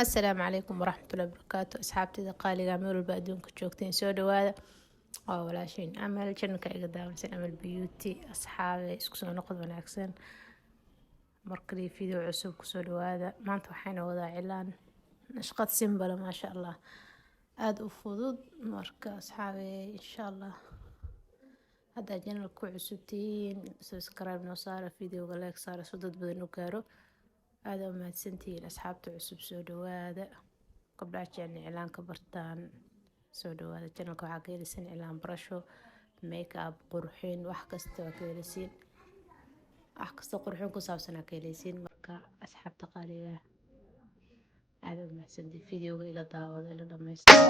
Asalaamu calaykum waraxmatullaahi wabarakaatu asxaabtayda qaaliga meel walba adduunka joogteen soo dhawaada waa walaashiin Amal channelka iga daawansan Amal Beauty asxaabe isku soo noqod wanaagsan markale video cusub ku soo dhawaada maanta waxaan wadaa cilaan nashqad simple maasha Allah aad u fudud marka asxaabe insha Allah hadda channelka ku cusubtiin subscribe noo saara videoga like saara soo dad badan u gaaro aad u mahadsantihiin asxaabta cusub soo dhawaada gabdhaha jecel cilaanka bartaan soo dhawaada channelka waxaa ka helisiin cilaan barasho make up qurxin wax kasta waa ka helisiin wax kasta qurxin ku saabsan ka helisiin marka asxaabta qaaliga aad u mahadsantihiin videoga ila daawada ila dhameystira